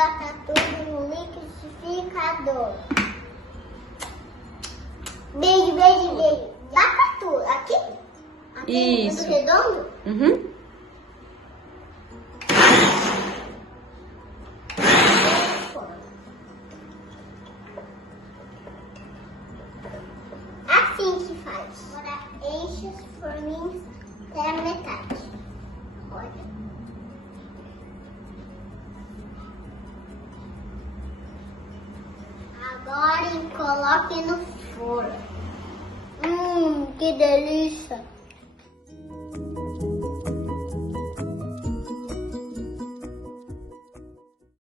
bota tudo no liquidificador. Beijo, beijo, beijo. Bata tudo. Aqui? Aqui Isso. tudo redondo? Uhum. Assim que faz. Agora enche os forminhos até a metade. Olha. Agora coloque no forno. Que delícia!